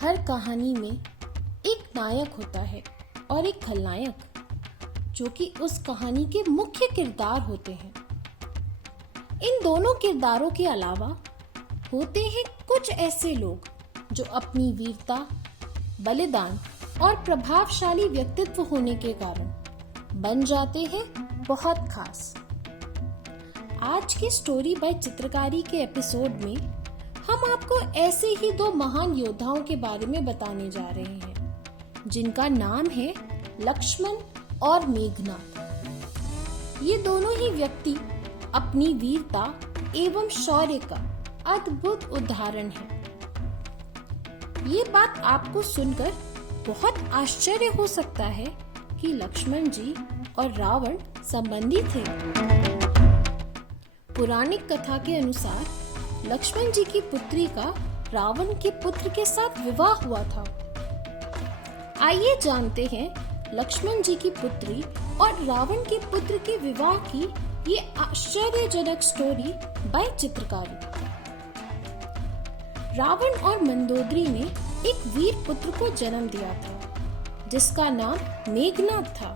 हर कहानी में एक नायक होता है और एक खलनायक, जो कि उस कहानी के मुख्य किरदार होते हैं। इन दोनों किरदारों के अलावा होते हैं कुछ ऐसे लोग जो अपनी वीरता, बलिदान और प्रभावशाली व्यक्तित्व होने के कारण बन जाते हैं बहुत खास। आज की स्टोरी बाय चित्रकारी के एपिसोड में हम आपको ऐसे ही दो महान योद्धाओं के बारे में बताने जा रहे हैं, जिनका नाम है लक्ष्मण और मेघनाद। ये दोनों ही व्यक्ति अपनी वीरता एवं शौर्य का अद्भुत उदाहरण है। ये बात आपको सुनकर बहुत आश्चर्य हो सकता है कि लक्ष्मण जी और रावण संबंधी थे। पौराणिक कथा के अनुसार लक्ष्मण जी की पुत्री का रावण के पुत्र के साथ विवाह हुआ था। आइए जानते हैं लक्ष्मण जी की पुत्री और रावण के पुत्र के विवाह की ये आश्चर्यजनक स्टोरी बाय चित्रकारी। रावण और मंदोदरी ने एक वीर पुत्र को जन्म दिया था, जिसका नाम मेघनाद था।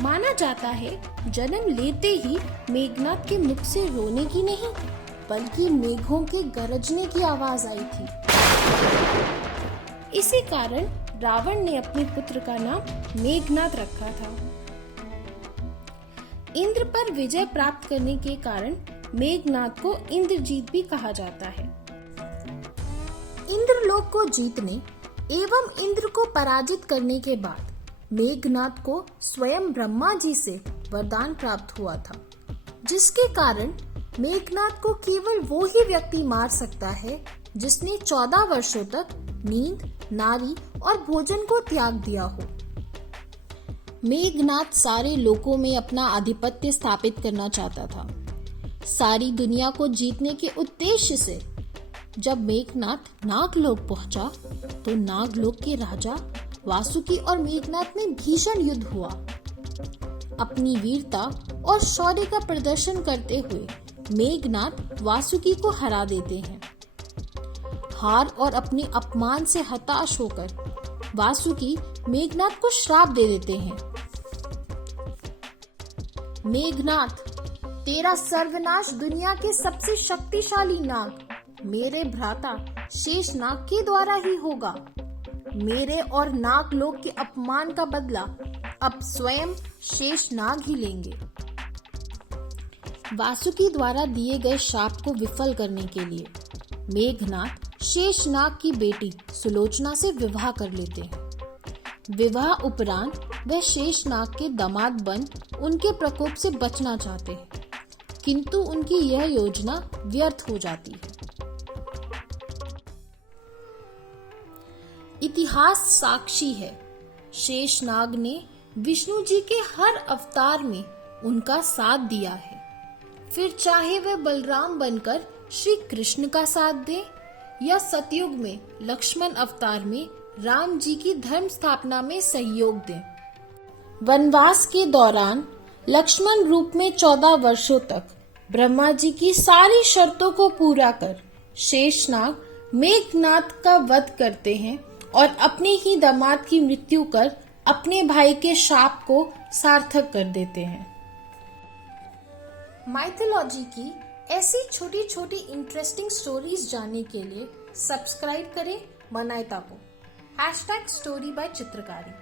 माना जाता है जन्म लेते ही मेघनाद के मुख से रोने की नहीं, बल्कि मेघों के गरजने की आवाज आई थी। इसी कारण रावण ने अपने पुत्र का नाम मेघनाद रखा था। इंद्र पर विजय प्राप्त करने के कारण मेघनाद को इंद्रजीत भी कहा जाता है। इंद्रलोक को जीतने एवं इंद्र को पराजित करने के बाद मेघनाद को स्वयं ब्रह्मा जी से वरदान प्राप्त हुआ था, जिसके कारण मेघनाद को केवल वो ही व्यक्ति मार सकता है जिसने 14 वर्षों तक नींद, नारी और भोजन को त्याग दिया हो। मेघनाद सारे लोकों में अपना आधिपत्य स्थापित करना चाहता था। सारी दुनिया को जीतने के उद्देश्य से जब मेघनाद नागलोक पहुंचा, तो नागलोक के राजा वासुकी और मेघनाद में भीषण युद्ध हुआ। अपनी वीरता और शौर्य का प्रदर्शन करते हुए मेघनाद वासुकी को हरा देते हैं। हार और अपने अपमान से हताश होकर वासुकी मेघनाद को श्राप दे देते हैं। मेघनाद, तेरा सर्वनाश दुनिया के सबसे शक्तिशाली नाग मेरे भ्राता शेषनाग के द्वारा ही होगा। मेरे और नागलोक के अपमान का बदला अब स्वयं शेषनाग ही लेंगे। वासुकी द्वारा दिए गए शाप को विफल करने के लिए मेघनाद शेषनाग की बेटी सुलोचना से विवाह कर लेते हैं। विवाह उपरांत वह शेषनाग के दामाद बन उनके प्रकोप से बचना चाहते हैं, किंतु उनकी यह योजना व्यर्थ हो जाती है। इतिहास साक्षी है, शेषनाग ने विष्णु जी के हर अवतार में उनका साथ दिया है। फिर चाहे वह बलराम बनकर श्री कृष्ण का साथ दे या सतयुग में लक्ष्मण अवतार में राम जी की धर्म स्थापना में सहयोग दें। वनवास के दौरान लक्ष्मण रूप में 14 वर्षों तक ब्रह्मा जी की सारी शर्तों को पूरा कर शेषनाग मेघनाद का वध करते हैं और अपने ही दामाद की मृत्यु कर अपने भाई के शाप को सार्थक कर देते हैं। माइथोलॉजी की ऐसी छोटी छोटी इंटरेस्टिंग स्टोरीज जानने के लिए सब्सक्राइब करें मनायता को। #स्टोरी बाय चित्रकारी।